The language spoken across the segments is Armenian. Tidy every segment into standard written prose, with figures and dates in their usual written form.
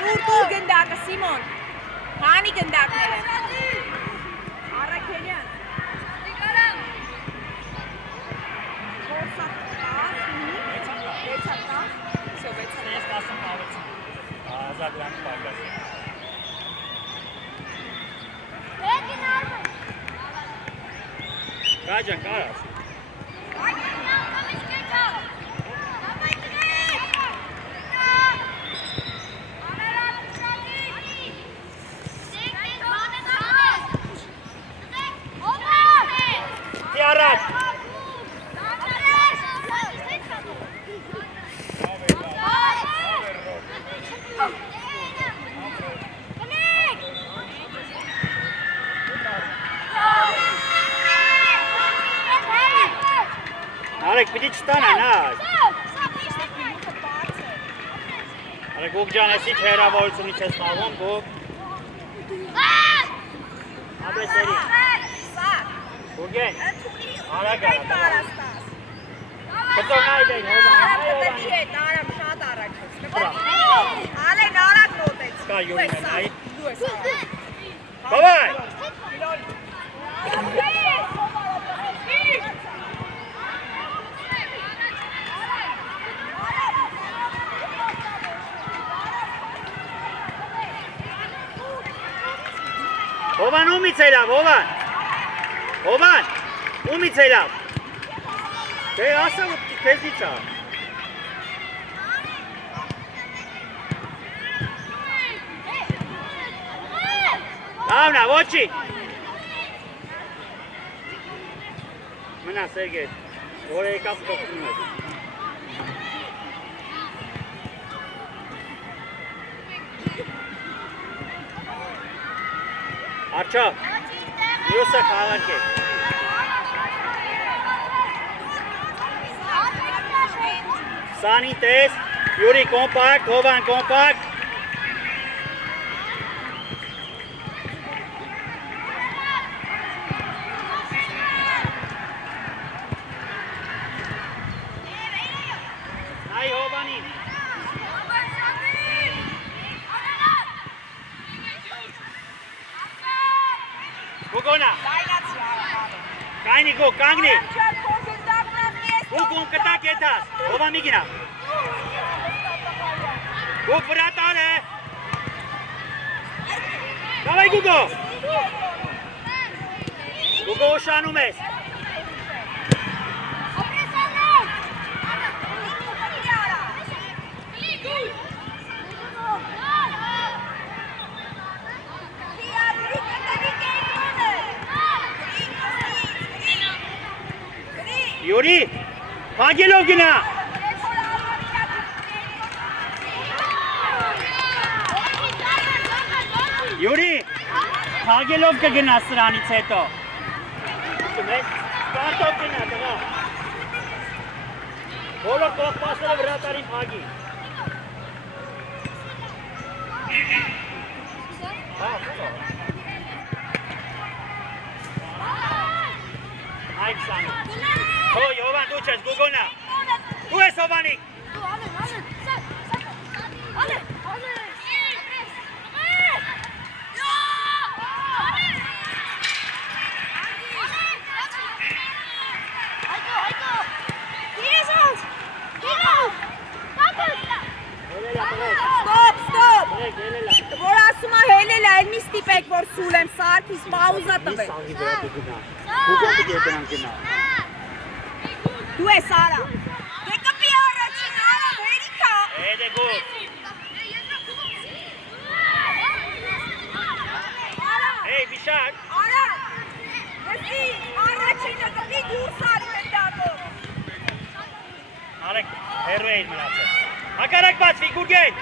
Դուր գնդակը Սիմոն։ Հանի գնդակները։ Արաքելյան։ Kajan, Karas. Tiarat. Alek, pidi չտանա նա։ Alek, ուգջանես իչ հերավորությունից ես մաղում, գուգ։ Աբեսերի։ Ուգեն։ Արագ արա։ Կտոր նայդ էին, Արամ շատ արագ ես։ Ալեն արագ նոտեց։ Կա յուրին է նայի։ Բավայ։ Հովան ումից էլավ, Հովան, Հովան, ումից էլավ, դե ասա քեզից ա։ Լավնա, ոչի։ Մնա Սերգեյ, որ եկավ փոխվում ես։ Arça, Yusuf Havarke. Sani test, Yuri compact, Hovan compact. Ay Hovani. Gugona. Kaini go, Kangni. Gugun kata keta. Ova migina. Gug bratale. Давай Gugo. Gugo shanumes. Yuri, Pagilov gina. Yuri, Pagilov ka gina sranit heto. Startov gina, tama. Bolo kok pasal vratarin Pagi. Mike Sanu. Oh, Jovan, dučeš, Gugona. Tu je Sovanik. Stop! Որ ասում է հելել է, մի ստիպեք, որ սուլեմ, սարքիս պաուզա տվեք։ Դու ես արա։ Դե կպի առաջին արա, վերիքա։ Էդ է գուտ։ Հեյ, Բիշակ։ Արա, վսի, առաջինը կպի դուր սարի են դատով։ Արեք, հերու էին մնացել։ Հակարակ բացվի, Գուրգեն։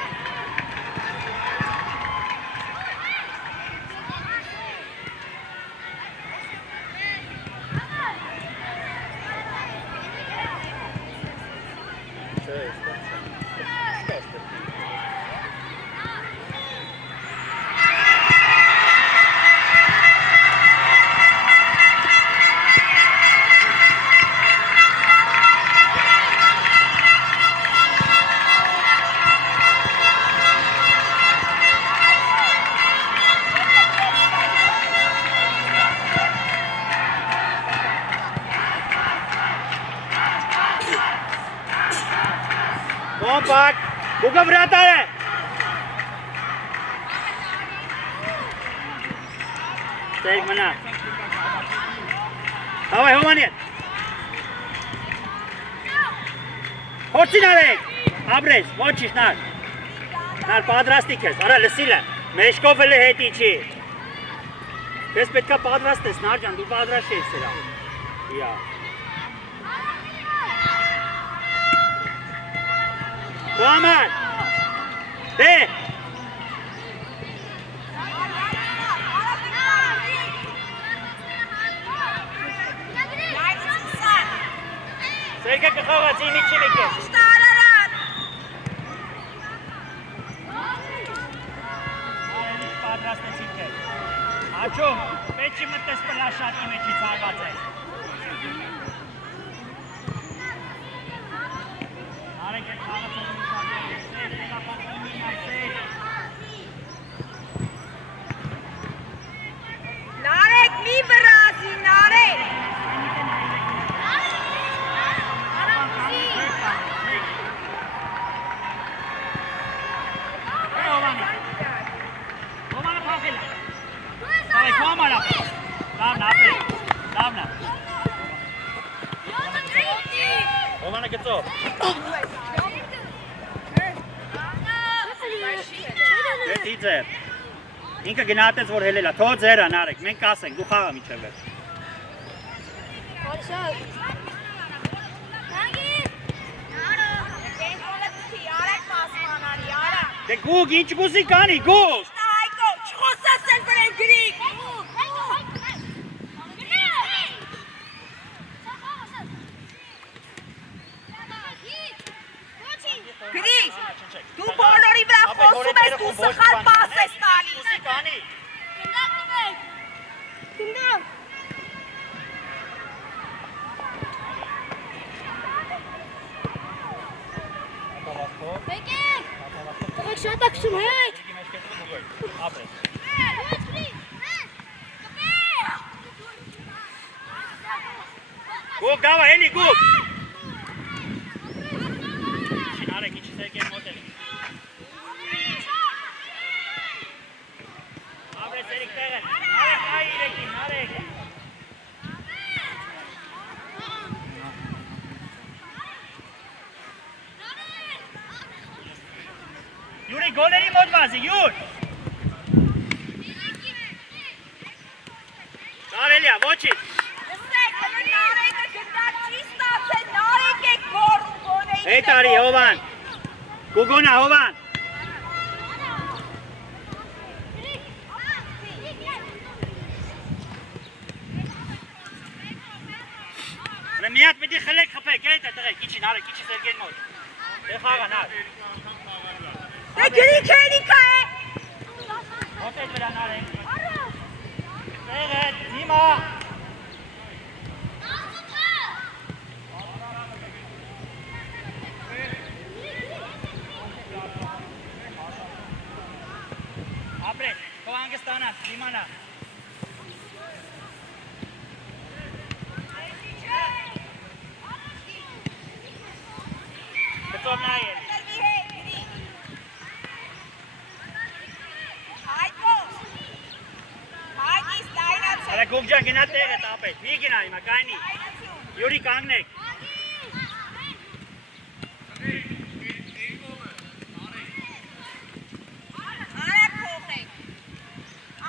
Գուգո վրատար է։ Ստերիկ մնա։ Davay Հովանյան։ Փորձին արեք։ Աբրես, ոչինչ նար։ Նար պատրաստիկ ես, արա լսիլ է։ Մեջքով էլ հետի չի։ Ես պետքա պատրաստ ես, Նար ջան, դու պատրաստ ես սրա։ Իա։ Կոմար։ Դե։ Սերկը կխաղացի միջի միկես։ Շտարարան։ Արենից պատրաստեցիք է։ Աչում, պետքի մտես պլաշատի մեջից հարված է։ Արեք է խաղացը միշատի է, սեր, տապատը մինա, սեր։ Նարեք մի վրազի, նարեք։ Հովանը փախել է։ Davay Կոմար ապ։ Լավն ապրեք, լավն է։ Հովանը գծով։ Դետի ձեր։ Ինքը գնահատեց, որ հելել է, թող ձեր են արեք, մենք կասենք, դու խաղը միջև վեր։ Դե գուգ, ինչ գուսի կանի, գուգ։ Այկո, չխոսաս են վրեն գրիկ։ Գրիկ, դու բոլորի վրա խոսում ես, դու սխալ պաս ես տալիս։ Գուսի կանի։ Շատ ակշում հետ։ Գուգ, դավա, էլի, գուգ։ Շինարեք, իչի սերկեն մոտել։ Աբրե սերիկ տեղեն, նարեք, այ իրեկին, նարեք։ Յուրի, գոլերի մոտ վազի, յուր։ Կարելի է, ոչի։ Լսեք, նարեկը գնդակ չի ստացել, նարեք եք գորում գոնեի։ Հետ արի, Հովան։ Գուգոնա, Հովան։ Մի հատ պիտի խլեք խպեք, հետ է տղեք, իչի նարեք, իչի սերգեն մոտ։ Դե խաղա նար։ Դե գրիկ հերիկա է։ Մոտ էդ վրա նարեք։ Տեղետ, դիմա։ Ապրեք, քո հանգստանա, դիմանա։ Գծով նայել։ Արա գուգ ջան գնա տեղը տապետ, մի գնա հիմա կայնի, յուրի կանգնեք։ Արակ փոխեք,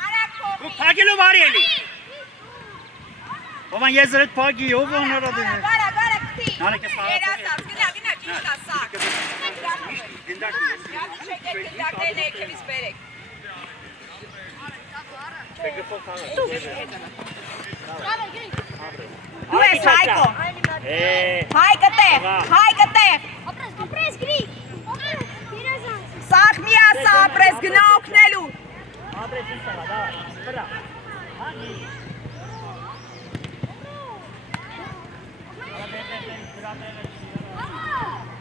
արակ փոխեք։ Գուգ պագելով արի էլի։ Հովան ես զրետ պագի, ով անորա դնես։ Գարա կտի։ Նարեք ես խաղացող Երասած, գնա, ճիշտ ասակ։ Գնդակ ունես։ Յադու չեք եք գնդակներն եկևից բերեք։ Բեգրփող խաղը։ Դու ես Հայկո։ Հայկը տեղ, Հայկը տեղ։ Ապրես գրիկ։ Սաղ մի ասա ապրես գնա օգնելու։ Ապրես ինչ սաղա, դավայ, վրա։ Հանի։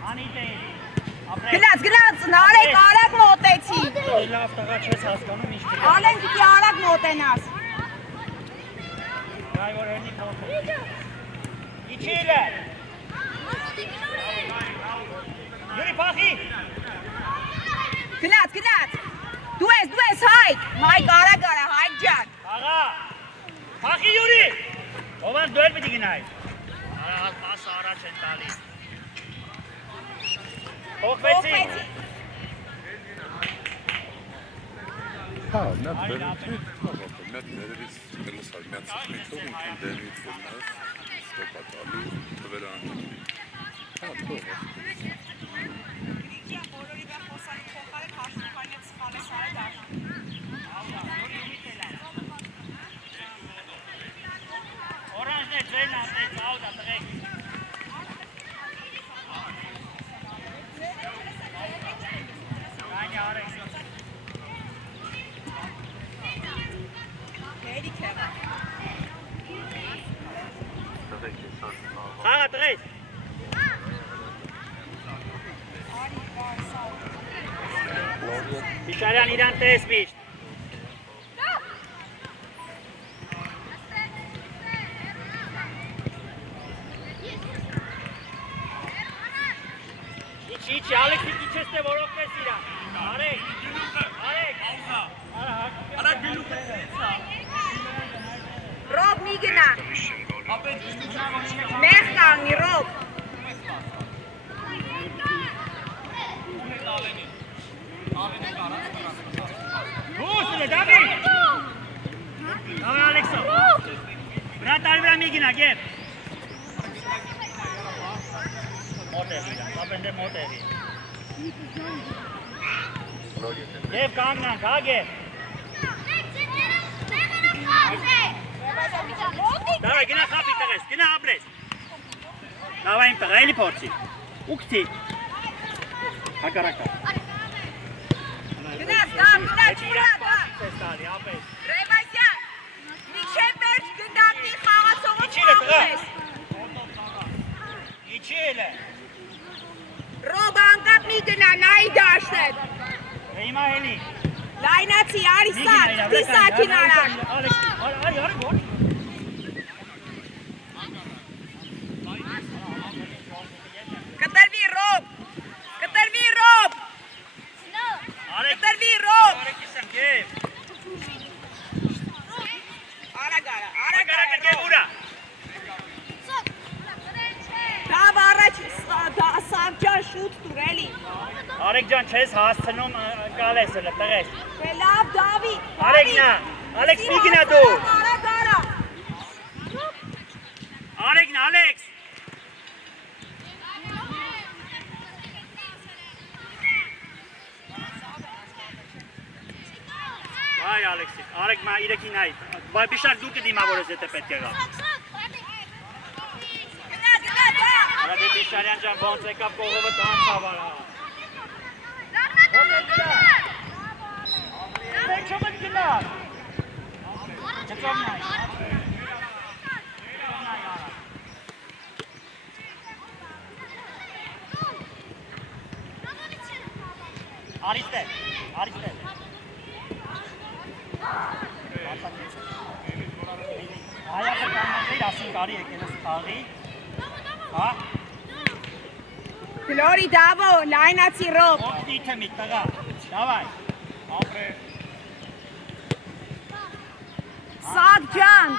Հանի տեղ։ Գնաց, նարեք արագ մոտեցի։ Լավ տղա չես հասկանում ինչ պետք է։ Ալեն պիտի արագ մոտենաս։ Դրայվոր հենի մոտ։ Իչիլ է։ Յուրի փախի։ Գնաց։ Դու ես Հայկ, արագ, Հայկ ջան։ Աղա, փախի յուրի։ Ովան դու էլ պիտի գնայ։ Արա պասը առաջ են տալի։ Փոխվեցի։ Ha, net benefit. Net nereliz çıkarırsa net sıkıntı olur. Kan deneyip bulmaz. Stop atalı. Tövberan. Ha, doğru. Orange net, Zeyna net, Auda direkt. Aynı Alex. Խաղը տղես։ Հիշարյան իրան տես միշտ։ Իչի, Ալեքս իչես թե որոքնես իրան։ Արեք։ Ռոբ մի գնա։ Նեղ կանգնի Ռոբ։ Դուսն է, Դավիթ։ Դավիթ Ալեքսո։ Վրա տարի վրա մի գնա, գեր։ Մոտ եղի, ապենդ է մոտ եղի։ Եվ կանգնանք, հա գեր։ Դավայ, գնա խապի տղես, գնա ապրես։ Դավայ իմ տղա, էլի փորձի։ Ուքցի։ Հակարակա։ Գնաց, Ռեվասյան, միջև վերջ գնդակնի խաղացողը խաղում Իչի էլ է։ Ռոբ անկապ մի գնա, նայի դաշտեր։ Հիմա էլի։ Լայնացի, արի սատ, տիսակին արան։ Արի, որ։ Կտրվի Ռոբ։ Կտրվի Ռոբ։ Արագ ուրա։ Դավ առաջ, սավջան շուտ տուր էլի։ Արեկ ջան, չես հասցնում կալես էլը, տղես։ Լավ, Դավի։ Արեգնա, Ալեքս մի գնա դու։ Արագ։ Արեգնա, Ալեքս։ Այ Ալեքսի, Արեգ մա իրեքի նայ, բայ բիշար դու կդիմավորես եթե պետք եղավ։ Արա դե Բիշարյան ջան ոնց եկավ կողովը տանցավ արա։ Մենք չոմդ գնար։ Չծով նայ։ Արիստե։ Հայակը կաննացեիր ասին կարի եկենս խաղի։ Հա։ Գլորի Դավո, լայնացի Ռոբ։ Դիթե մի տղա, դավայ, ապրե։ Սակ ջան,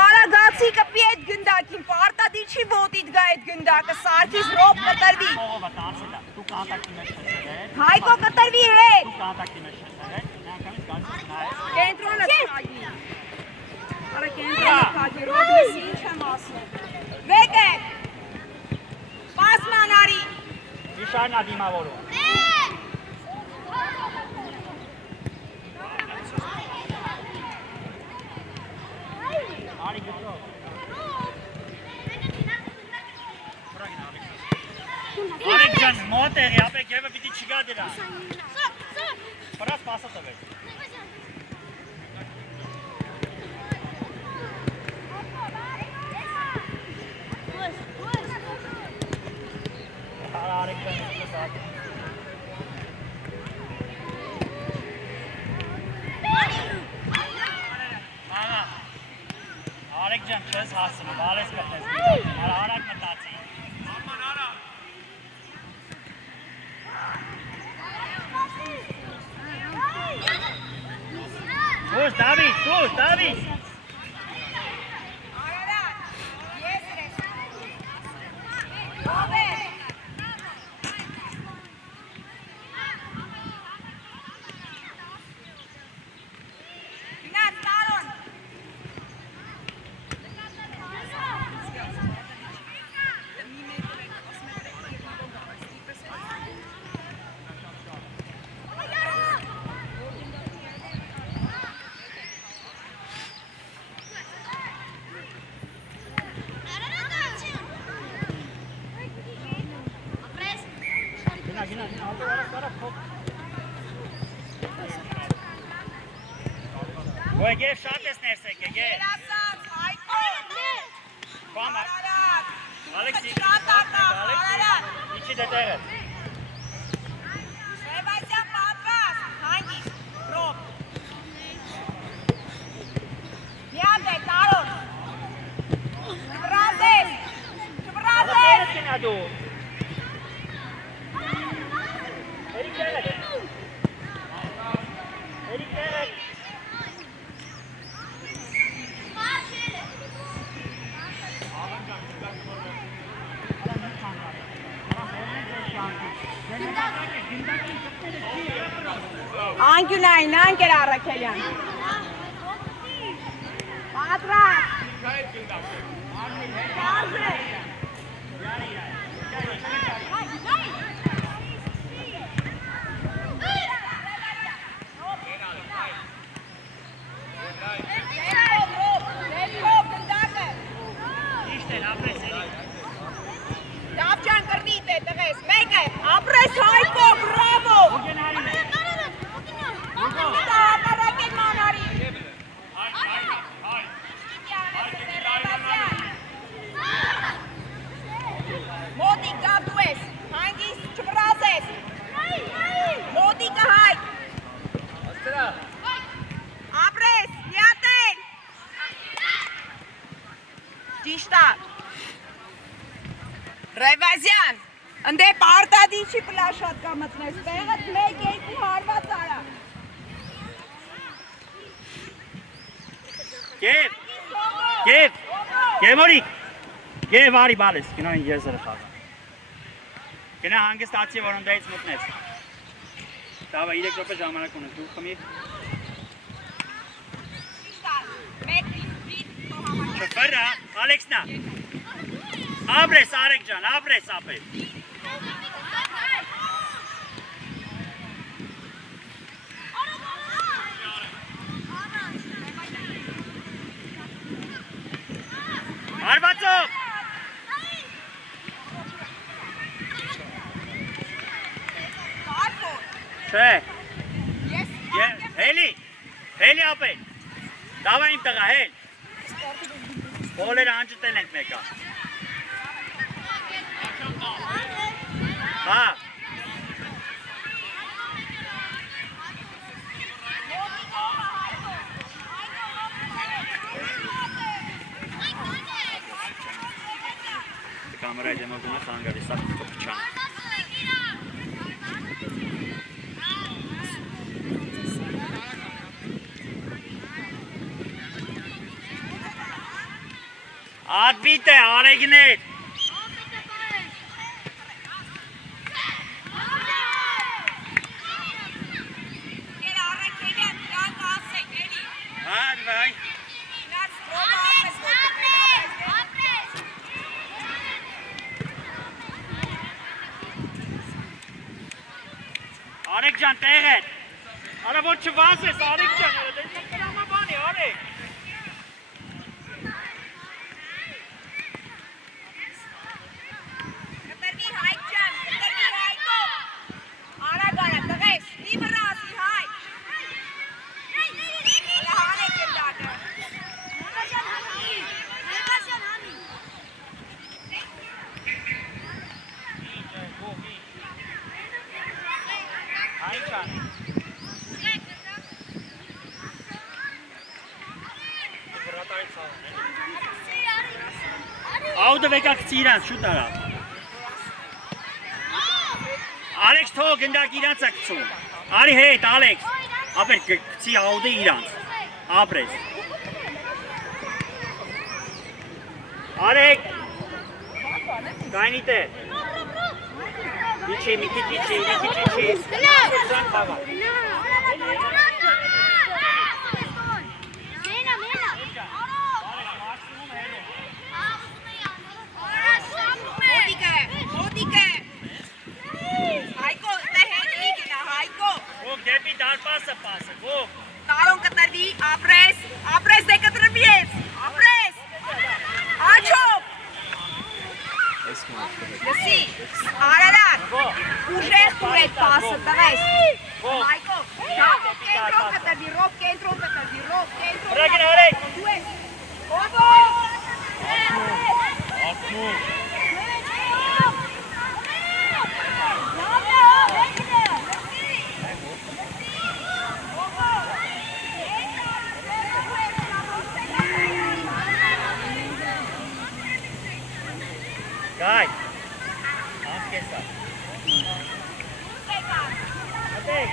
արագացի կպի այդ գնդակին, պարտադիր չի ոտիդ գա այդ գնդակը, սարքիս Ռոբ կտրվի։ Կողովը տանցել է, դու կանտակի մեջ տեսել է։ Հայկո կտրվի հետ։ Դու կանտակի մեջ տեսել է, նանկամից գանցից նայես։ Կենտրոնը թագի։ Արա կենտրոնը թագի, Ռոբ լսի ինչ եմ ասում։ Վեկ է։ Պասման արի։ Բիշարն ա դիմավորում։ Արի գծով։ Արեգ ջան, մոտ եղի, ապեք եվը պիտի չգա դրա։ Պրաս պասը տվեք։ Արեգ ջան, սատ։ Արեգ ջան, չես հասնում, բալես կտնես։ Արագ մտացի։ Դուս, Դավիթ, դուս, Դավիթ։ Արարատ, ես ես։ Ովեր։ Գնաց, Տարոն։ Ոյ գև շատ ես ներսեք, գև։ Երասած, Հայկո։ Կոմ, Արարատ։ Ալեքսի, Շատ ատավ, Արարատ։ իչի դետերը։ Սևասյան պատրաստ, հանգիստ, ռոք։ Միատ է, Տարոն։ Կվրազես, կվրազես։ Կենա դու։ Էրիկ դերեք։ Էրիկ դերեք։ Անկյունային, անկեր առաքելյան։ Պատրաստ։ Պարզե։ Դեպքով, գնդակը։ Իշտ են, ապրես էրիկ։ Դավջան կրնիտ է տղես, մեկ է, ապրես Հայկո, բրավո։ Ուգենարին է։ Դա ապարակեն մանարի։ Մոտիկ գավ դու ես, հանգիստ չվրազես։ Մոտիկը Հայկ։ Ապրես, միատել։ Ճիշտա։ Ռևազյան, ընդե պարտադիչի պլաշատ կա մտնես, տեղըտ մեկ երկու հարված արա։ Գև, գև, գևորիկ, գև արի բալես, գնոյին եզրը խաղա։ Գնա հանգստացի, որ ընդայից մտնես։ Դավա 3 րոպե ժամանակ ունես, դու խմիր։ Մեկ բիտ համակարգ։ Չվրա, Ալեքսնա։ Ապրես Արեկ ջան, ապրես ապրես։ Արվածով։ Չէ։ Հելի ապել։ Դավա իմ տղա, հել։ Բոլերը անջտել ենք մեկա։ Հա։ Կամերայի դեմով դունը խանգարի, սա կպչան։ Ադվիտ է, արեգներ։ Հա, վայ։ Արեկ ջան, տեղ է։ Արա որ չվազես, Արեկ ջան, դες կրամա բանի, Արեկ։ Կտրվի Հայկ ջան, կտրվի Հայկո։ Արագ, տղես, մի վրասի Հայկ։ Լահան է կնդակը։ Աուդը վեկակ իրանց, շուտ արա։ Ալեքս թող գնդակ իրանց է կցում։ Արի հետ, Ալեքս։ Ապեր կցի աուդը իրանց։ Ապրես։ Արեք։ Կայնի տե։ Իչի, մի քիչ իչի, մի քիչ իչի։ Սան խաղա։ Հոտիկը։ Հայկո, դե հետ մի գնա, Հայկո։ Ոգ դեպի դարպասը պասը, ոգ։ Տարոն կտրվի, ապրես դե կտրվի ես, ապրես։ Աչով։ Լսի, Արարատ, ուժեղ տուր էդ պասը, տղես։ Հայկո, կենտրոն կտրվի, ռոբ կենտրոն կտրվի, ռոբ կենտրոն։ Հրագին արեք։ Դու ես, հոբո։ Գայ, անսկեսա։ Ատեք։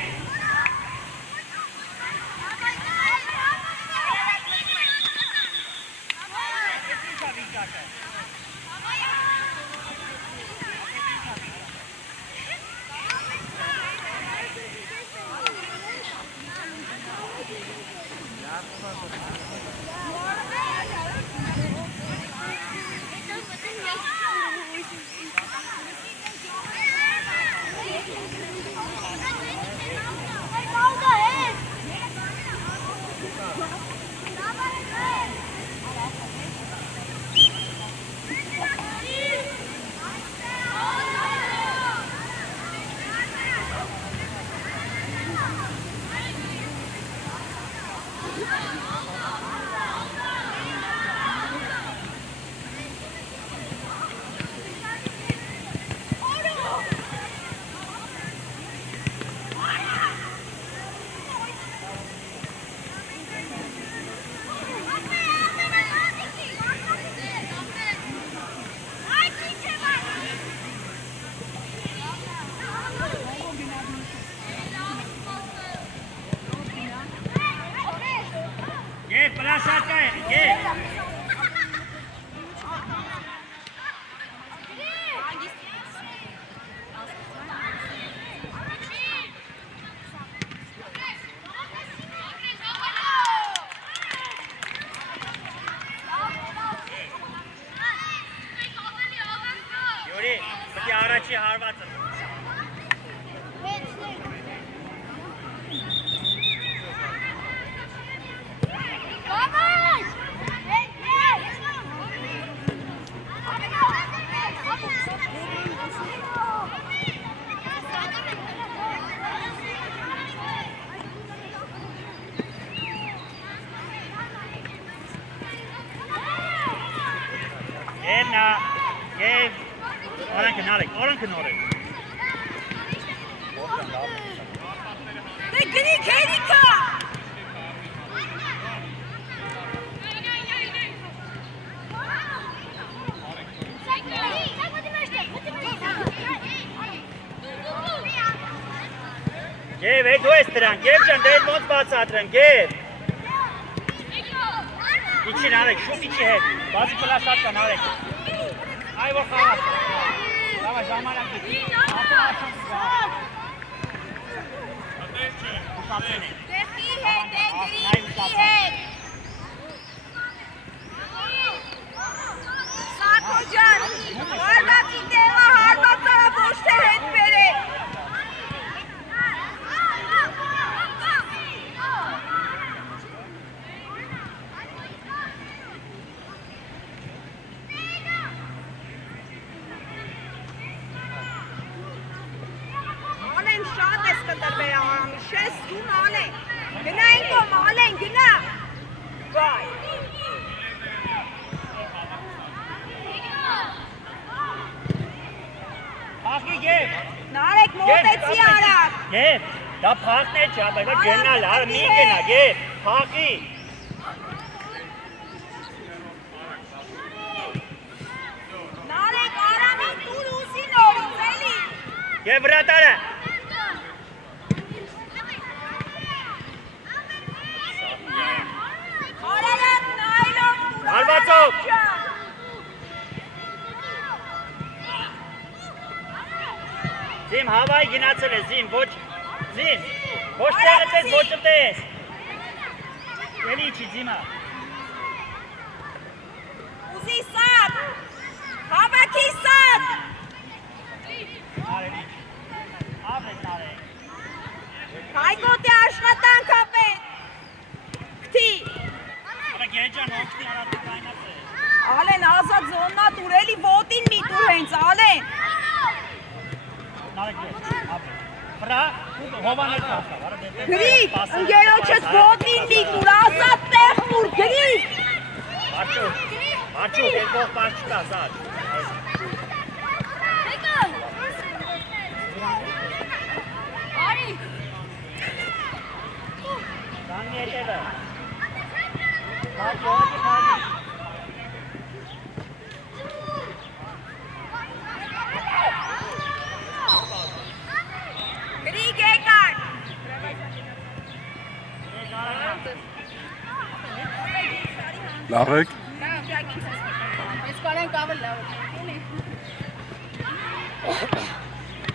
Առաջի հարվածը։ Emna, Gabe. Oran kanalek. Դե գնի քերիկա։ Գեվ, դու ես դրան, Գեվ ջան, դե ոնց բացատրեմ, Գեվ։ Իչին արեք, շուտ իչի հետ, բազի պլասատ կան արեք։ Այ որ խաղաս։ Լավա ժամանակ դի։ Դեպի հետ, գրիպի հետ։ Սարքո ջան, հարվածի տեմը հարվածարը ոչ թե հետ բերեք։ Ալեն շատ ես կտրվել արամի, շես դում ալեն, գնա ինքոմ ալեն, գնա, վայ, Փախի Գեվ, նարեք մոտեցի արավ, Գեվ, դա փախն է չա, բայց գնալ, արա մի գնա, Գեվ, փախի, նարեք արամին տուր ուսի նորից, էլի, Գեվ վրատարը, գնացել է զիմ, ոչ զիմ, ոչ տեղը տես, ոչ տես։ Էլի չի զիմա։ Ուզի սատ, հավաքի սատ։ Արելի չի, ավետ արեք։ Հայկոտի աշխատանք ապետ, կթի։ Արա գեջան հոքնի արատի կայնած է։ Ալեն ազատ զոննա տուր, էլի ոտին մի տուր հենց, Ալեն։ Նարեք ես, ապետ։ Վրա, հովաներ կասավ, արա դեպեր։ Գրիկ, ընգերոչըտ ոտին մի տուր, ազատ տեղ տուր, գրիկ։ Աչուկ, երկող պար չկա, զատ։ Արի։ Կանգի հետևը։ Հաջողի հաջի։ Գրիկ եկար։ Լարեք։ Ես կարանք ավել լավ։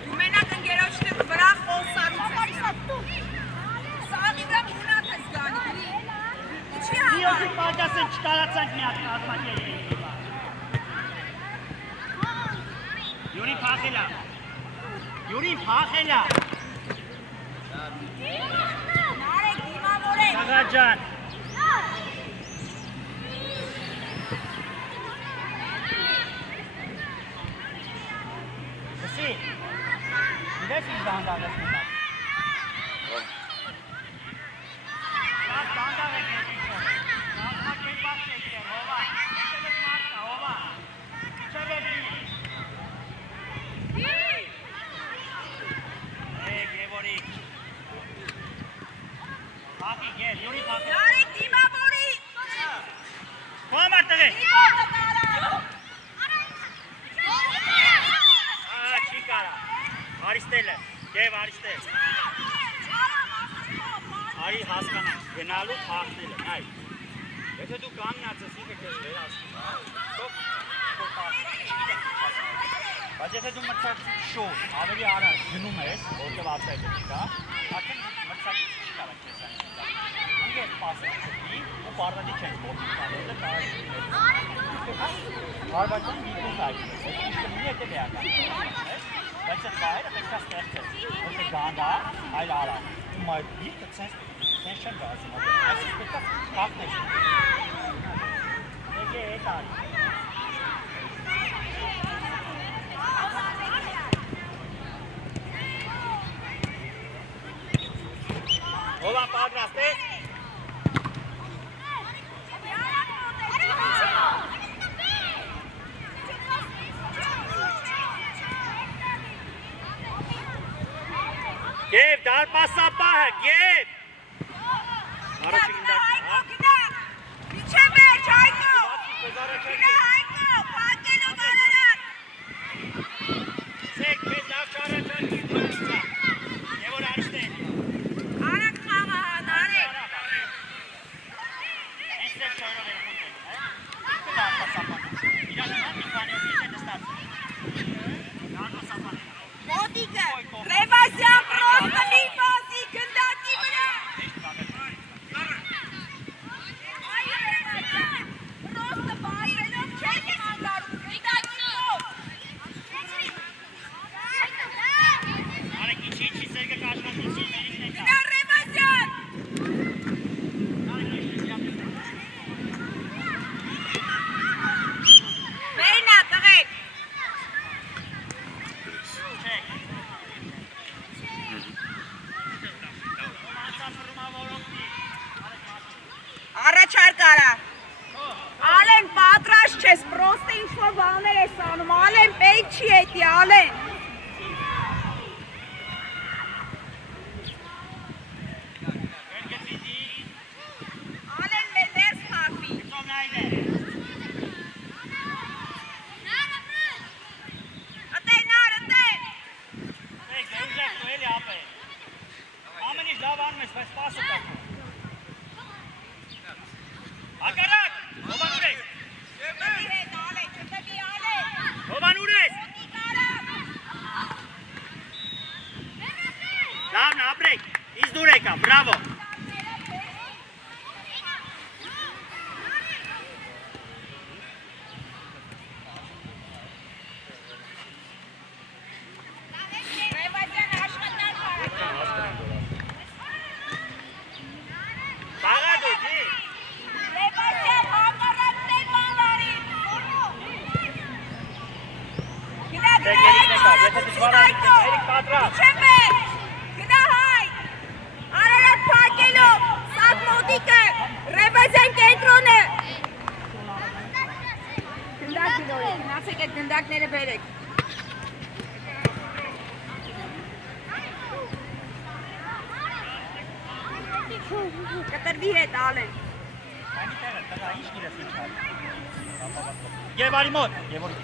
Դու մենակ ընգերոչտի վրա խոսալուց ես։ Սաղի վրա մունակ ես գանի, գրիկ։ Ինչի համար։ Իոզի պագասեն չկարացանք մի հատ կազմակեր էի։ Յուրին պախելա։ Յուրին պախելա։ Նարեք, դիմավորեք։ Աղաջան։ Լսի, իրես ինչ դանդաղ ես մտակ։ Շատ դանդաղ եք ես ինչով։ Նախմակ են բախ եկեր, հովա։ Ետել եք մարդա, հովա։ Չև եկի։ Գևորիկ։ Պախի գեր, յուրի պախի։ Նարեք, դիմավորի։ Կոմար տղե։ Դիմորդը տարա։ Չի կարա, արիստելը, գև արիստել։ Արի հասկանանք, գնալու պախնելը, նայ։ Եթե դու կանգնած ես ինքը քեզ վերացնում, բայց եթե դու մրցակ շոր, ավելի արագ գնում ես, որտև ապսայդը չկա, արդեն մրցակ չկարա քեզ այն։ Ինգես պասը չպի, ու պարվադի չենք որտի կարոտը կարագ Հարվատյան դիտում այգում ես, իշխը մի ետ է բեական, բայց այդ բայերը պետք է ստեղծես, ոչ է գանդա, այլ արան, ու մայր դիրքը ցենց չեն գազում, այսպես պետք է կաղնես։ Եկե հետ արի։ Հովա պատրաստ ես։ Գև, դարպասապահը, գև։ Առաջի գնդակի, հա։ Իչե վերջ, Հայկո։ Գնա Հայկո, պակելով արարան։ Սեք, մեզ լավ չարաչարկի դրացա։ Եվոր արիշտեն։ Արակ խաղը հանարեք։ Այս սեք չորով էր մուտել, հա։ Ինքը դարպասապահը։ Իրան հան մի քանի օր դիտը նստած է։ Դարպասապահը։ Մոտիկը, Ռևասյան պրոստը մի բասի գնդակի վրա։ Պրոստը բայելով չես հանգարում, գնդակի ով։ Արեք ինչի սերգը կաշնացուցի, ներիքն է կա։ Գնա Ռևասյան։ Վերնա, տղեք։ Առաջարկ արա։ Ալեն պատրաստ չես, պրոստը ինչ-որ բաներ ես անում, Ալեն պետք չի էտի, Ալեն։ Ալեն մեր դերս կաղվի։ Ըտեն նար, ըտեն։ Ամեն ինչ լավ անում ես, բայց պասը տակում։ Ակարակ, հովան ուր ես։ Չտվի հետ, Ալեն, չտվի, Ալեն։ Հովան ուր ես։ Ոտիկ արա։ Հայկո։ Երեք պատրաստ։ Չեմ է։ Գնա հայ։ Արարատ փակելով։ Սատ մոտիկը։ Ռեբեզեն կենտրոնը։ Գնդակ գնորի։ Գնացեք այդ գնդակները բերեք։ Կտրվի հետ ալեն։ Եվարի մոտ, Եվարի։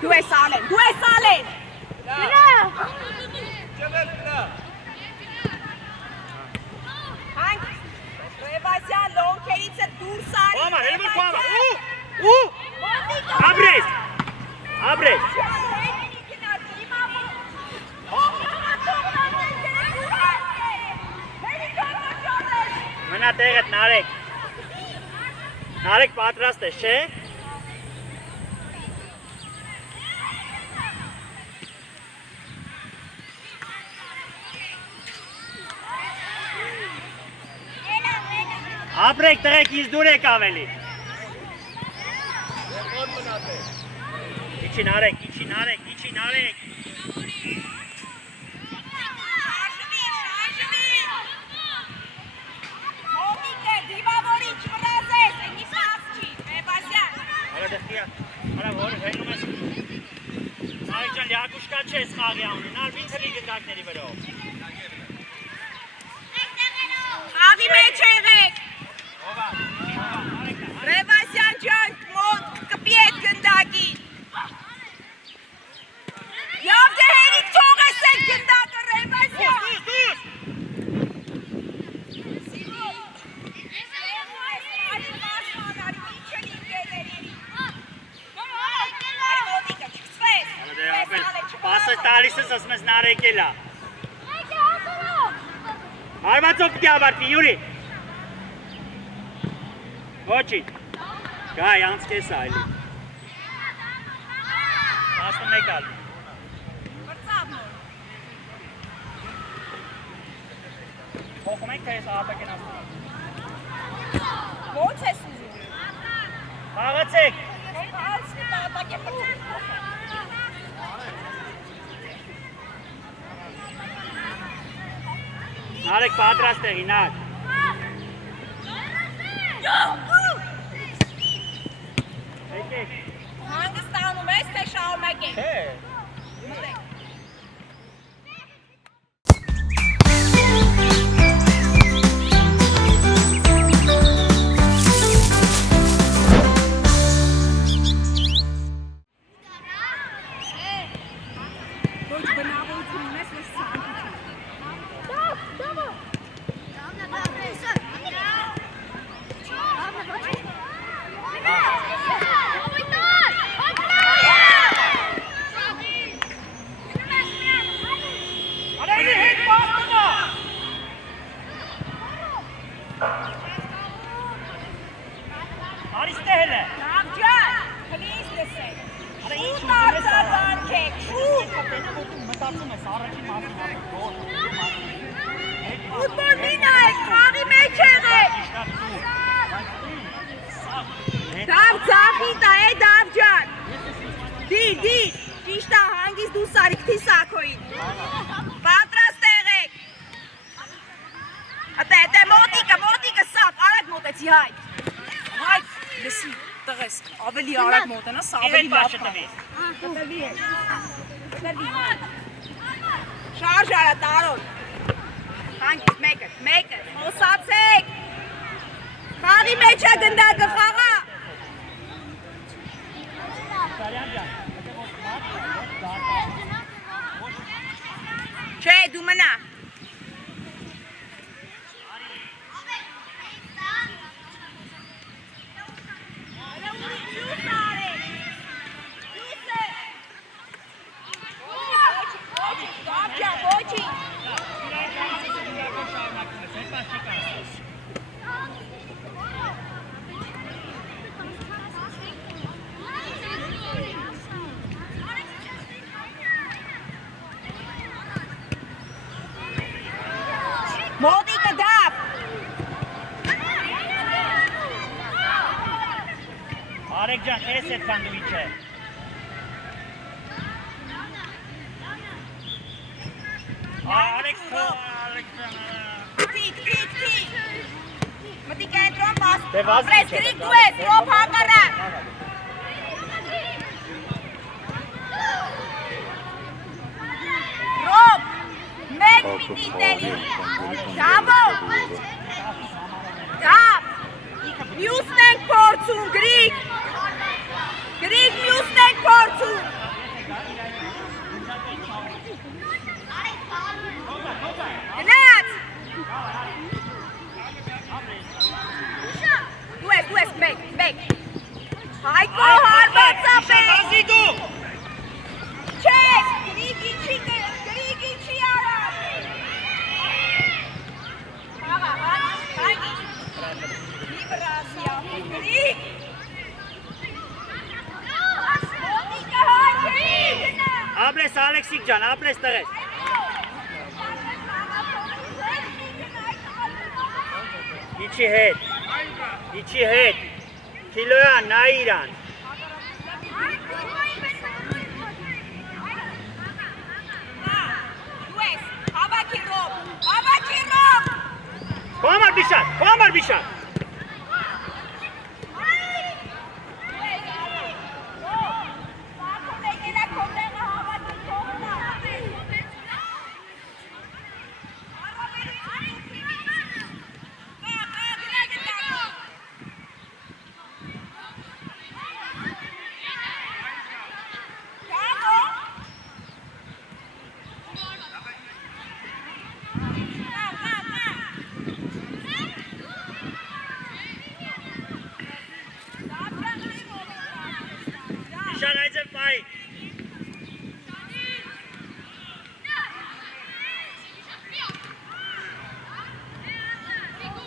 Դու ես ալեն, դու ես ալեն։ Գնա։ Հանք, Ռեբազյան լոնքերիցը դուրս արի։ Կոմար, հելմուր կոմար, ու, աբրես, աբրես։ Մնա տեղդ նարեք, նարեք պատրաստ ես, չէ? Ապրեք տղեք իս դուր եք ավելի։ Իչին արեք, իչին արեք, իչին արեք։ Մոտիկը, դիվավորի, չվրազես, ենի սաց չի, Ռեբազյան։ Արա դխտիա, արա որ հենում ես։ Նարեք ճան լյակուշկա չես խաղի անուն, նար վինցը լի գնդակների վրով։ Խաղի մեջ եղեք։ Ռեբազյան ջան, կպի էդ գնդակին։ Եվ դե հերիք թողես էդ գնդակը, Ռեբազյան։ Պասը տալիս ես ասում ես նարեկելա։ Հարվածով պիտի ավարտվի, Յուրի։ Ոչիտ, գայ, անցկես այլի։ 11 ալ։ Հոխում եք թե ես ատակ են ասում։ Ոնց ես ուզում։ Խաղացեք։ Հացնի պատակ է պրծում։ Նարեք պատրաստ եղի, նար։ Եկեք։ Հանգստանում ես, թե շարունակենք։ Չէ։ Մտեք։ Ոչ բնավորություն ունես, ես սանություն։ Արայնի հետ պաստնա։ Արիստե հել է։ Լավ ջան, պլիզ լսեք։ Արա ինչ Շուտ արձագանքեք, շուտ։ Մտածում ես առաջին մասին Ֆուտբոլ մի նայեք, խաղի մեջ եղեք։ Դավ ձախի տա է դավ ջան։ Դիր, ճիշտ է հանգիստ դու սարիքթի սակոին։ Պատրաստ եղեք։ Ատե մոտիկը սակ, արագ մոտեցի հայ։ Հայ, լսի, տղես, ավելի արագ մոտենաս, ավելի լավ տվի։ Կտրվի է։ Շարժ արա տարոն։ Հանգիստ մեկը, խոսացեք։ Խաղի մեջ է գնդակը խաղա։ Չէ, դու մնա։ Մոտիկը դապ։ Արեք ջան, քեզ այդ բան դու ինչ է։ Մտի կենտրոն պաս։ Դե վազի Ապրես, չէ, գրիկ դու ես, ռոբ հակարակ։ Ռոբ, մեկ պիտի տելի։ Դավո։ Դավ, մյուսն ենք փորձում, գրիկ։ Գրիկ մյուսն ենք փորձում։ Գնաց։ Դու ես, մեկ։ Հայկո հարվածապ է։ Վազի դու։ Չես, գրիկ ինչի արա։ Հաղա, հայկի։ Իբրասիա, գրիկ։ Ոդիկը հայկի, գնա։ Ապրես Ալեքսիկ ջան, ապրես տղես։ Իչի հետ, Քիլոյան, նա իրան։ Դու ես, հավաքի ռոբ։ Կոմար բիշատ։ Բիշան այցև պայի։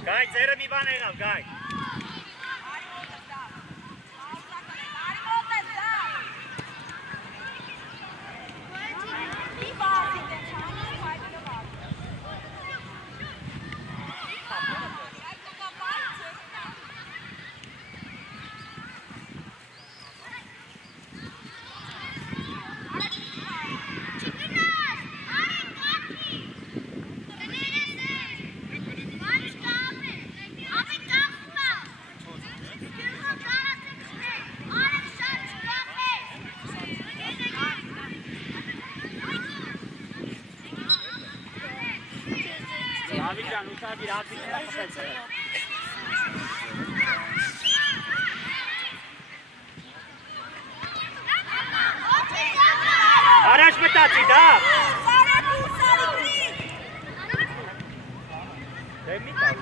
Գայ, ձերը մի բան եղավ, գայ։ Ավիջան, ուշադիր ատվիները խփեց է։ Առաջ մտացի, դավ։ Դե մի տալ։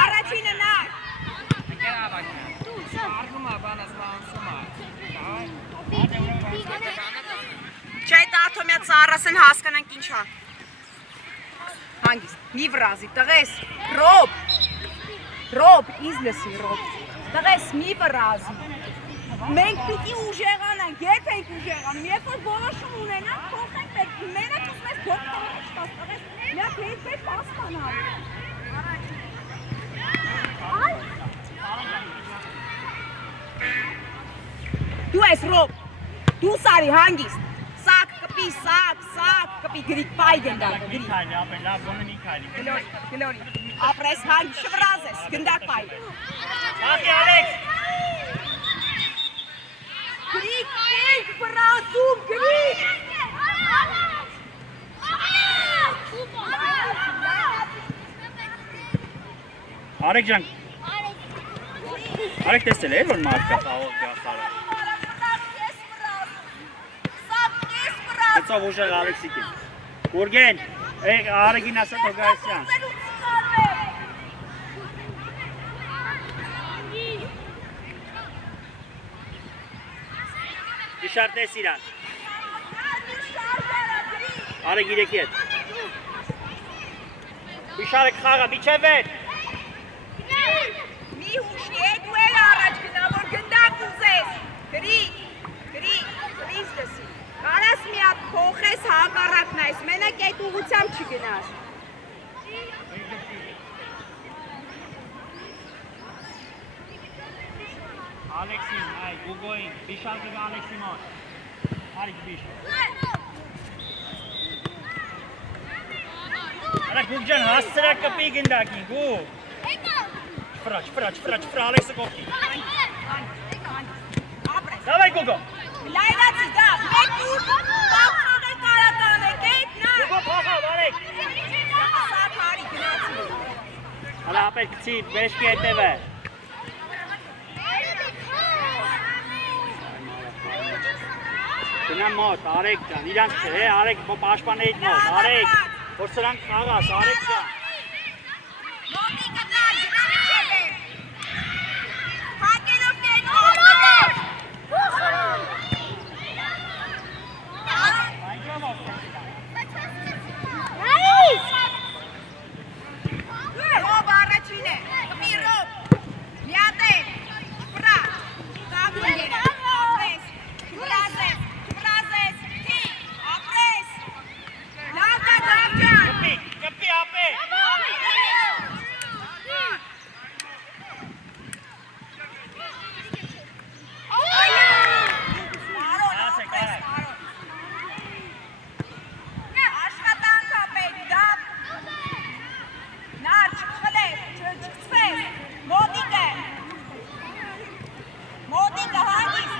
Առաջինը նա։ Չէ, տարթոմյա ծառասն հասկանանք ինչա։ Հանգիստ, մի վրազի, տղես, ռոբ, իզլեսի ռոբ, տղես մի վրազի։ Մենք պիտի ուժեղանանք, երբ ենք ուժեղանում, երբ որ որոշում ունենանք, փոխենք պետք, մենակ ուզում ես դոկտորը չտաս, տղես, միակ հետ պաստանալ։ Դու ես ռոբ, դու սարի հանգիստ, սակ կպի, գրիկ պայ գնդակ, գրիկ։ Գլորի, ապրես հանգ շվրազ ես, գնդակ պայ։ Ախի Ալեքս։ Գրիկ, ենք վրազում, գրիկ։ Արեք ջան։ Արեք տեսել է, որ մարդ կա խաղող գասարը։ Հեցով ուժեղ Ալեքսիկին։ Գուրգեն, Արեգին ասա Թոգայասյան։ Իշարտես իրան։ Արեգ իրեքի հետ։ Իշարեք խաղը, միջև հետ։ Մի հուշի է դու էլ առաջ գնա, որ գնդակ ուզես։ Գրիկ դեսի։ Կարաս մի հատ փոխես հակառակն այս, մենակ այդ ուղությամբ չգնաս։ Ալեքսին, այ Գուգոին, Բիշալը Ալեքսի մոտ։ Արիք Բիշ։ Արա Գուգջան հասցրա կպի գնդակին, Գու։ Չպրա, Ալեքսը կողքի։ Դավայ Գուգո։ Լայրացի դա, մեկ ուր, բախող է կարատան է, կեիտ նա։ Գուգո փոխավ, Արեք։ Սար հարի գնացի։ Արա ապեր կցի, վեշկի հետև է։ Գնա մոտ, Արեք ջան, իրանք չէ, Արեք պաշտպանեիդ մոտ, Արեք, որ սրանք խաղաս, Արեք ջան։ Մոտի կտար, գնամի չել է։ Հակելով դեն, մոտով։ Ռոբ առաջին է, կպի ռոբ, միատեն, վրա, կավին է, ապրես, չպրազես, թի, ապրես, լավ դա դավջան։ Կպի ապե։ Աշխատանք ապետ, դապ, նար չխլես, չկցվես, մոտիկը հանգիս,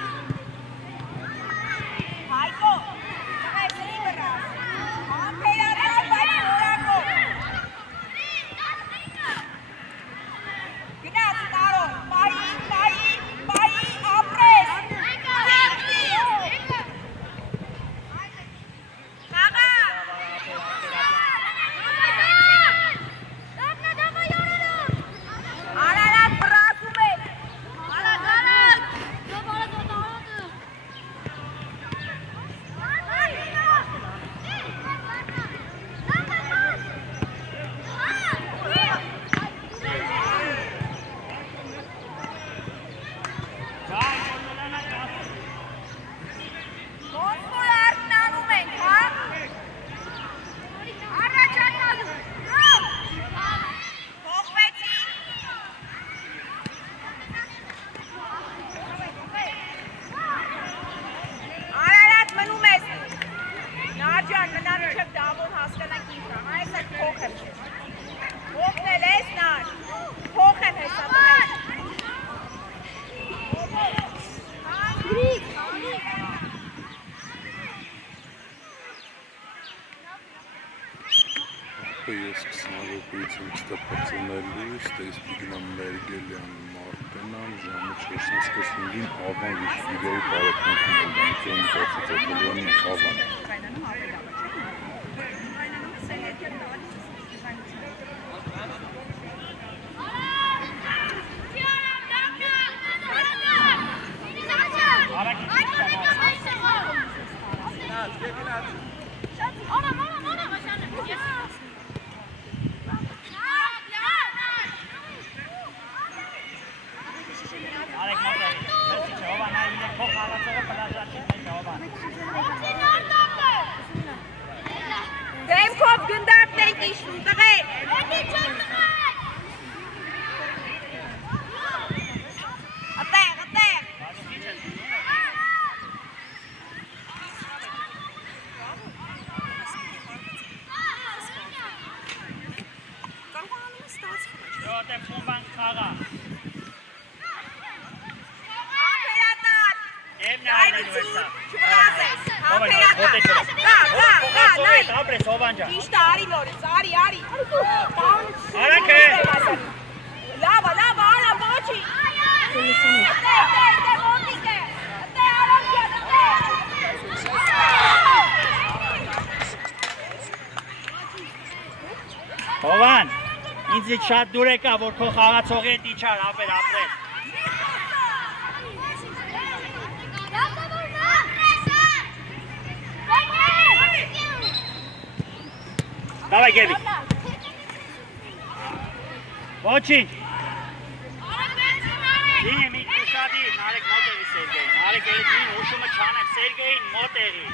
հայկո, տղեսրի վրա, համպերատար, բայց որակո, գնաց տարոն, պայի, ապրես, խաղա, Արարատ բրացում է, ոնց որ արտնանում ենք, հա? Առաջանալու, փոխվեցինք, Արարատ մնում ես, Նաջան մնան չև դավոր հասկանանք ինքան, այս այդ փոխ եմ չես, փոխնել ես նար, փոխ եմ հեսա տղեր, Ես 20 րոպեից եմ չտապացնելու, ստես պիտինամ Մերգելյան Մարտենան, ժամը 4:45-ին Ավան Վիշվիդեի պարապանքին ելանիքեն մտացեցակոլյանի Ավան։ Արեք մոտերի, լսի չէ, հովան այ իրեք փող հաղացողը պլաժաչի մեջ հովան։ դեմքով գնդակն ենք իշնում, տղեր, ատեղ, Յոտև խումբան խաղա։ համպերատար, Եվ նա այլելու էսա։ չվրազես, Հովան, համպերատար, նայ, ապրես, հովան ջան։ ճիշտ է, արի նորից, արի, Արեք է։ լավա, արա, բոչի, ատեղ, մոտիկ է, ատեղ, արամքյան, Հովան, ինձից շատ դուր եկա, որ քո խաղացողի հետ իջար, ապեր, ապրես։ Դավայ գևի։ Ոչինչ։ Դինի մի կուսադի, նարեք մոտերի Սերգեին, նարեք երդ մին ուշումը չանեմ, Սերգեին մոտերի։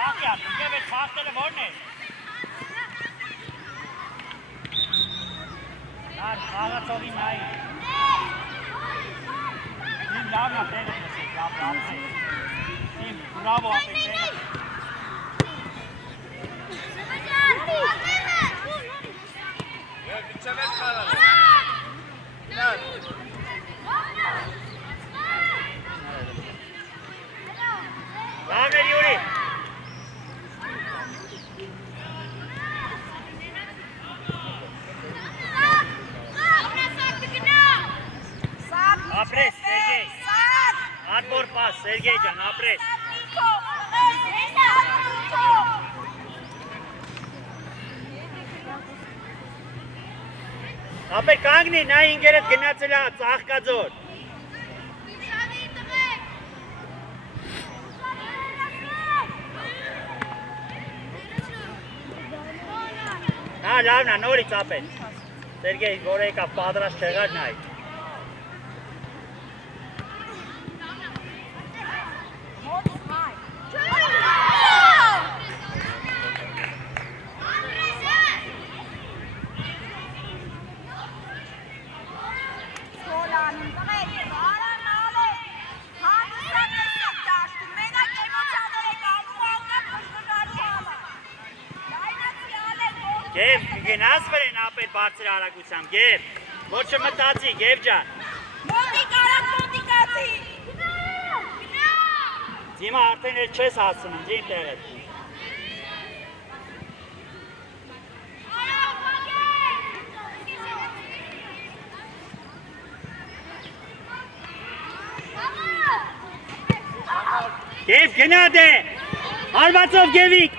Փախի արդեն, և այդ փախտելը որն է։ Նար, խաղացողի նայի։ Իմ լավն է տեղը լսեք, լավ, Իմ, բրավո ապետ տեղը։ Լավն է Յուրի։ Ապրես, Սերգեյ։ Ատբոր պաս, Սերգեյ ջան, ապրես։ Ապեր կանգնի, նա ինգերդ գնացել է ծաղկաձոր։ Նա լավն է, նորից ապեր։ Սերգեյ, որ եկավ պատրաստ չեղար նայ։ Գև, գնաս վրեն ապեր բարձր արագությամբ, գև, որ չմտացի, գև ջան։ Մոտիկ արագ մոտիկացի։ Ձիմա արդեն էլ չես հասցնում, ձիմ տեղետ։ Գև, գնա դե, հարվածով գևիկ,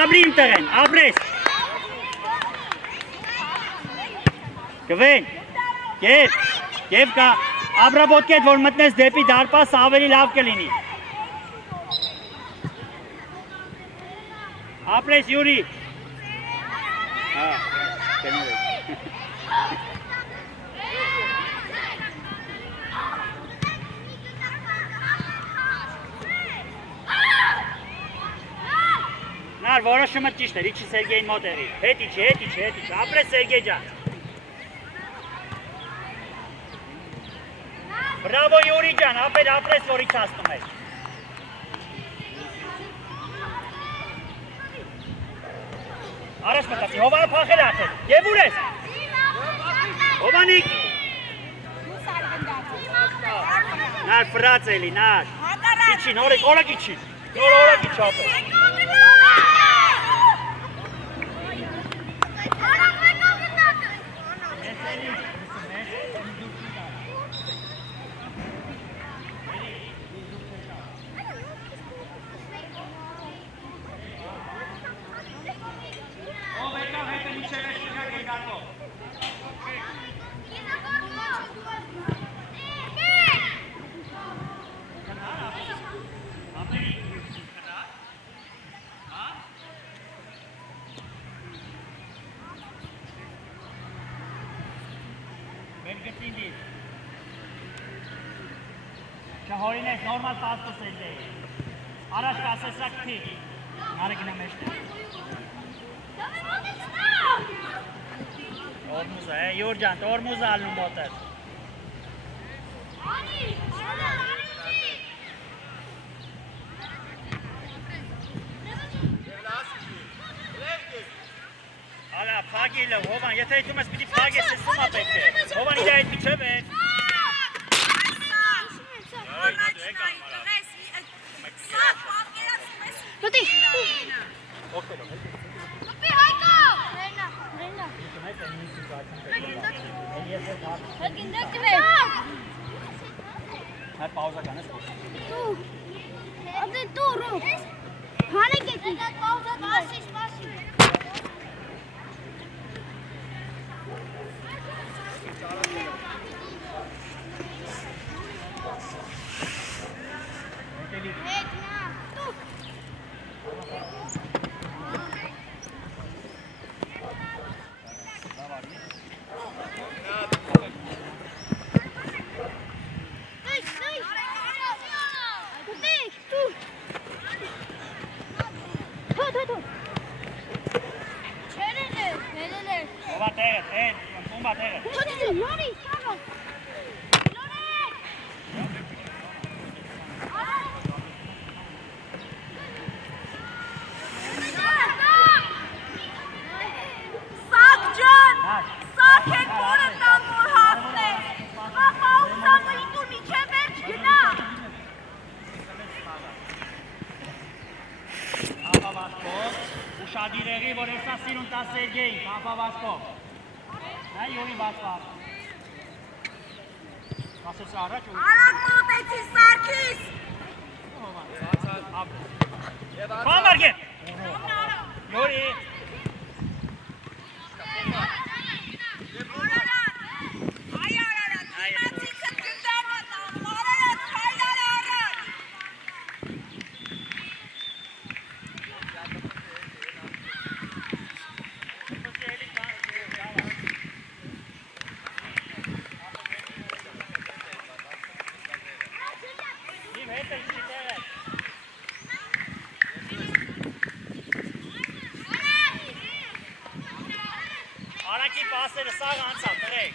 ապրի իմ տեղեն, ապրես։ Գվեն, գև կա, աբրաբոտկետ, որ մտնես դեպի դարպաս ավելի լավ կլինի։ Ապրես Յուրի։ Նար, որոշումը ճիշտ էր, իչի Սերգեյին մոտ եղի, հետ իչի, ապրես Սերգեյ ջան։ Բրավո Յուրի ջան, ապեր ապրես, որ իչացնում եք։ Արաշ մտացի, հովանը փախել արդեն, և ուր ես։ Հովանիկ։ Նար վրաց էլի, նար։ Իչի, նորեք, օրակ իչի, նոր օրակ իչ ապեր։ Չհորինես, նորմալ պաստոս էլ դե։ Առաջ կասեսակ թի։ Նարը գնա մեջն է։ Տորմուզը, Յուր ջան, տորմուզը ալնում մոտեր։ Ալա, պագիլը, հովան, եթե ետում ես պիտի պագես ես սումա պետք է։ Հովան իրա հետ միչև է։ Մոտի։ Մոտի հայկո։ Ռենա։ Հագինդակ դվե։ Հայ պաուզա կանես։ Դու։ Ադե դու ռու։ Հանեք էտի։ Պաուզա դվե։ Ed, bomba terra. Lori, Carlos. Sakcan! Sakin konudan vur hafne! Ama uzanma idur miçeberç günah! Papa Vaskov, ușadireri vor să sinunta Sergei, Papa Vaskov. N-ai Iuri Vaskov. Ca să se arăci un... Arak măteți Sarkis! Come Marghe! Iuri! Arakի պասերը սաղ անցավ, տրեք։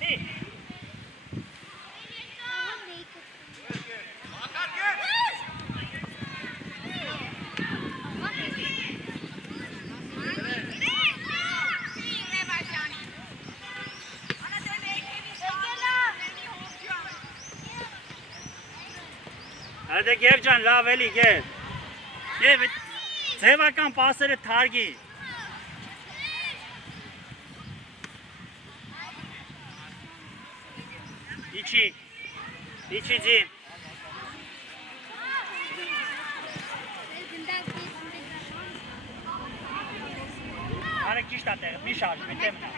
Թի։ Հատե գև ճան, լավ էլի գև։ Գև, ձևական պասերը թարգի։ Իչի, իչի ձին։ Արեք ճիշտ ատեղը, մի շարժ, մետեմ նա։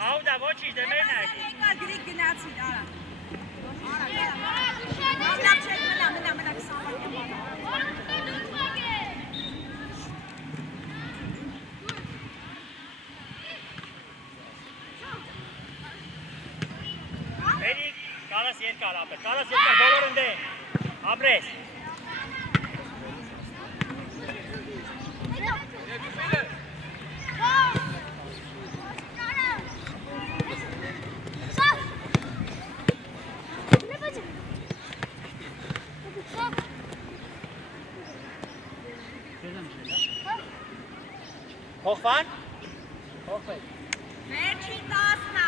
Auda, ոչինչ, դե մերն ագի։ Tekrar Greg gnați, Ara. Mına çek, mına bir sağ Erik, կարաս երկար ապեր, կարաս երկար բոլոր ընդ են, ապրես։ Հոխվան։ Հոխվեն։ Վերջի 10-ն է,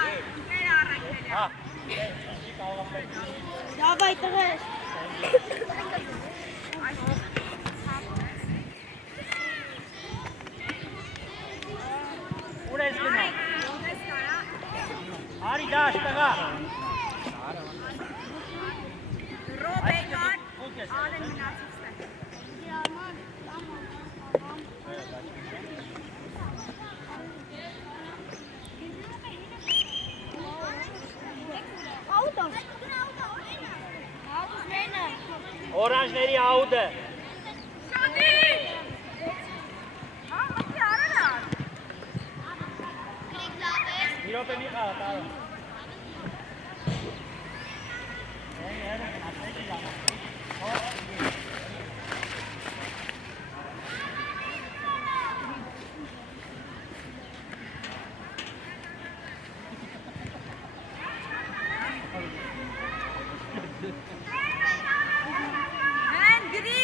դեր առաքել է։ Հա, չի կարող ապեր։ Davay tığır. Ուր ես գնում։ Արի դաշ տղա։ Ռոբեկան, ալեն մնացիքս է։ Auto. Օրանջների աուդը։ Շանի! Հա, մտի արել ար։ Մի րոպե մի խաղ, տարո։ Հեն գրի։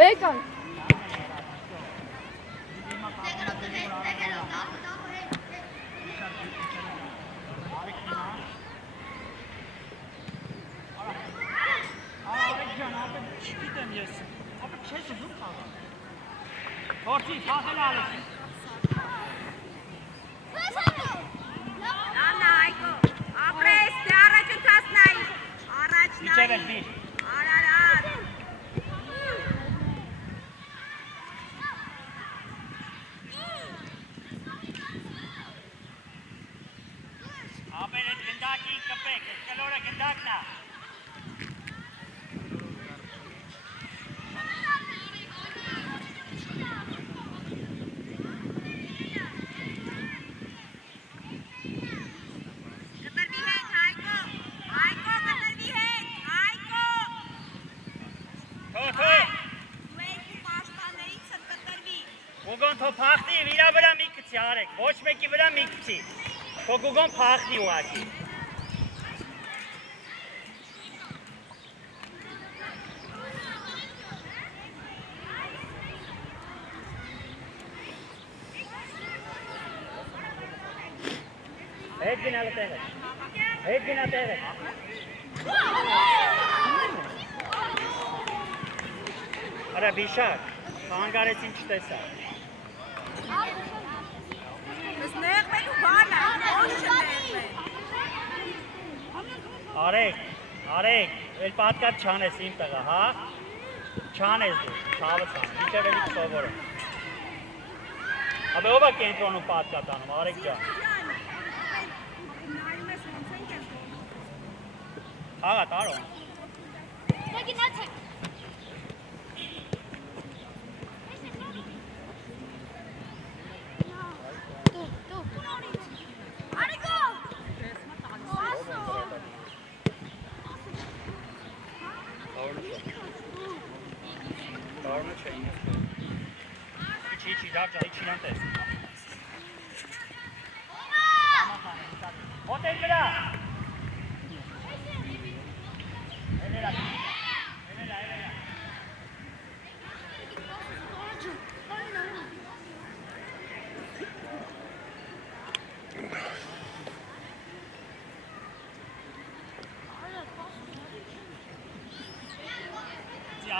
Ekan. Չգիտեմ ես, ապա չես ուզում խաղալ։ Փորձի, խաղել ալես։ Աննա Այկո, ապրես, դե առաջ ընթաց նայի։ Առաջ նայի։ Միջև էլ մի։ Արարար։ Ապեր էդ գնդակի կպեք, էդ կլորը գնդակն է։ Գուգոն թո փախտի իրա վրա մի գցի արեք, ոչ մեկի վրա մի գցի։ Թո Գուգոն փախտի ուղակի։ Հետ գնալը տեղը։ Հետ գնա տեղը։ Արա Բիշար, խանգարեցին չտեսա։ Ես նեղվելու բան է, ոչ չնեղվել։ Արեք, էլ պատկատ չանես իմ տղա, հա? Չանես դու, չավը ծան, իչև էլի կսովորը։ Աբե ով է կենտրոնում պատկատ անում, արեք ջան։ Աղա, տարո։ Գնացեք։ Իչի, դավջա, իչին անտես։ Հոտ են վրա։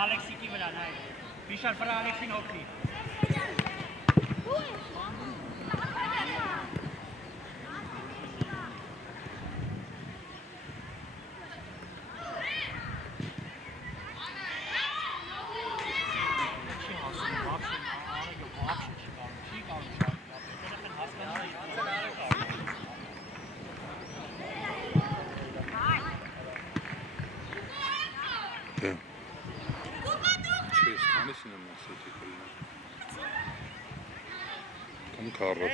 Ալեքսիկի վրա նայ։ Բիշար վրա Ալեքսին օգնի։ Carlos.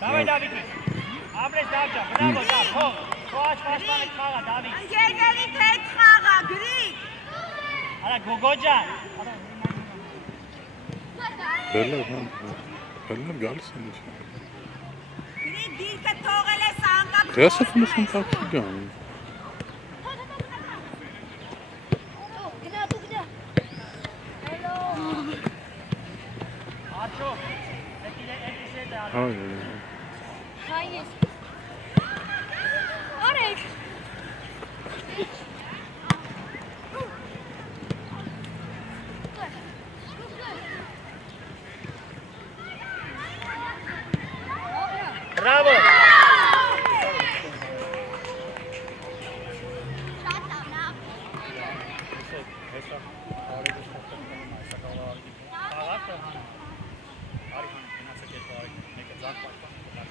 Давай, Давид. Абрես դավջա, բրավո, դավ, թող։ Թող աչ պաշտպանը խաղա, Դավիթ։ Ընկերներից հետ խաղա, գրիկ։ Արա Գոգո ջան։ Բելլը գալիս են ինչ։ Գրիկ դիրքը թողել ես անկապ։ Քեսը ֆնուսն տակի գան։ Աչո։ Էտիսե դա։ Այո։ Հայես։ Արեք։ Bravo!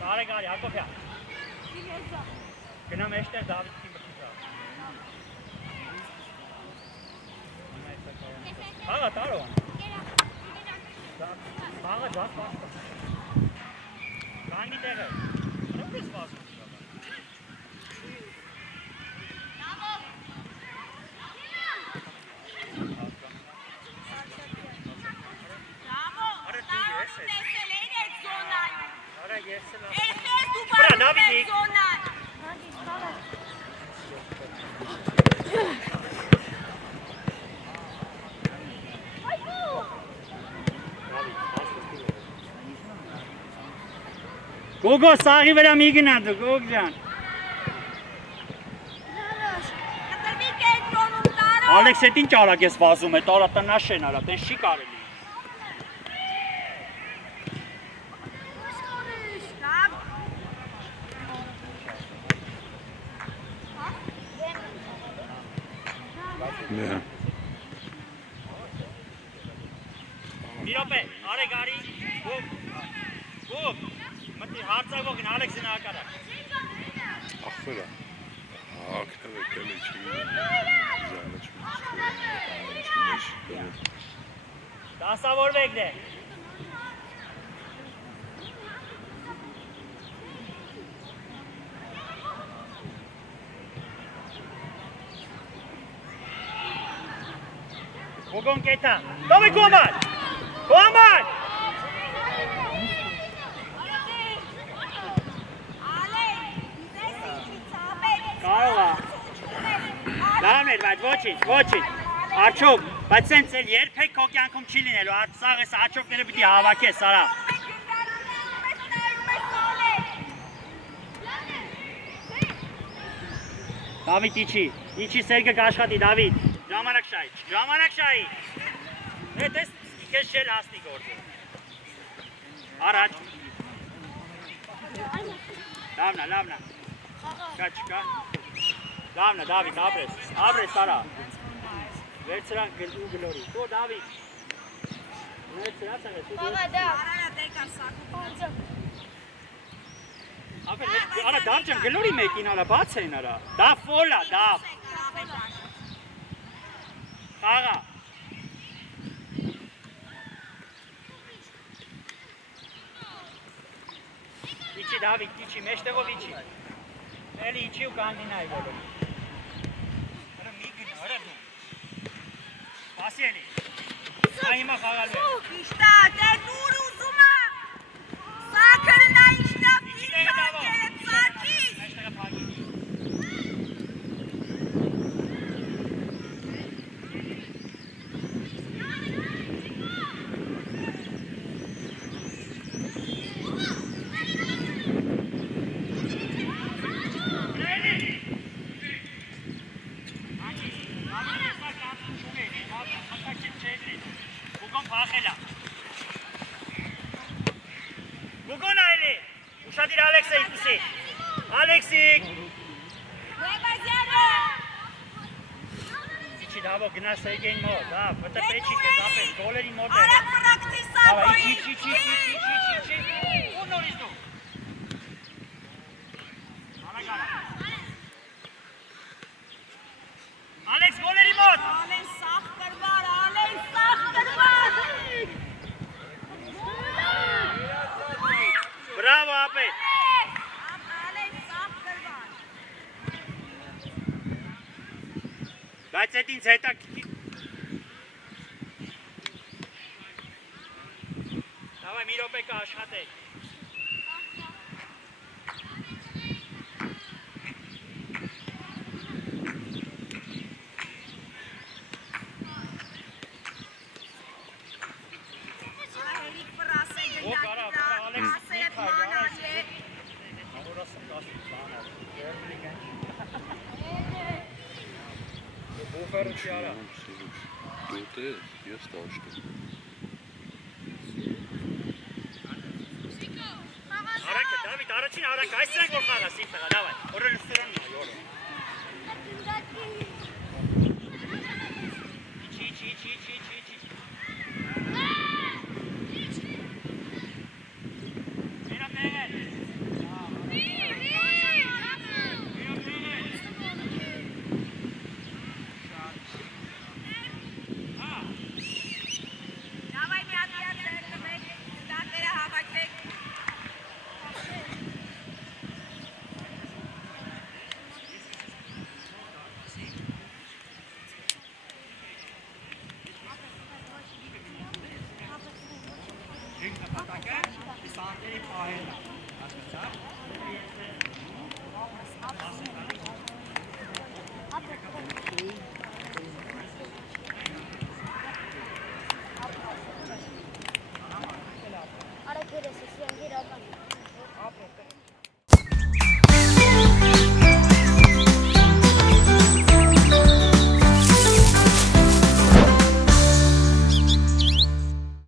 Արեք, Հակոբյա։ Գնամ էստեղ Դավիթին բխիրա։ Հաղա տարո։ Հաղա ջաս պաշտպա։ Կանգնի տեղը։ Ո՞ր ես վազում։ Բրա, Դավիթիկ։ Գոգո, սաղի վրա մի գնա դու, Գոգ ջան։ Ալեքս էտ ինչ արակ ես վազում է, տարա տնաշ են արա, տեն չի կարելի։ Իրոպե, արեք արի, Գոգ, մտի հարցակող են Ալեքսին ակարակ։ Ախվերա, ակնավ եկել է չի զանաչ Դասավորվեք դե։ Բուգոն կետա։ Տովի կոմար։ Կոմար։ Կարող է։ Լավն էր, բայց ոչինչ։ Արջոք, բայց սենց էլ երբեք քո կյանքում չի լինելու, սաղ ես արջոքները պիտի հավաքես, արա։ Դավիթ իջի սերգը կաշխատի, Դավիթ, ժամանակ շայի, հետ ես կես չել հասնի գործը, առաջ, լավնա, չկա, լավնա, Դավիթ, ապրես, արա, վերցրան գլորի, քո Դավիթ, վերցրացան ես, Արա դավ ջան գլորի մեկին արա բաց էին արա դա ֆոլա դավ խաղա իջի Դավիթ իջի մեջտեղով իջի էլի իջի ու կանգնի նայ բոլոր արա մի գնա արա դու ասի էլի հիմա խաղալու է Իշտա դե դուր ուզում է սակրն է իշտա Բուգոն այլի, ուշադիր Ալեքսեի կուսի, Ալեքսիկ Իչի դավո գնա Սերգեին մոտ, դավ, վտը պեչիկ ես ապել, գոլերին մոտ է Արա պրակտիսա բոյի Իչի, ու նորից դու Ալեքս գոլերի մոտ Ալեն սաղ կրվար Բրավո ապել Ալեն սաղ կրվար Բայց էտ ինձ հետա Դավայ մի ռոպե կա աշխատեք Արա Դուտե ես տաշտը Արակը Դավիթ առաջին արակ այս ցանկ որ խաղա սիփտա դավայ օրը լուստրոնն այո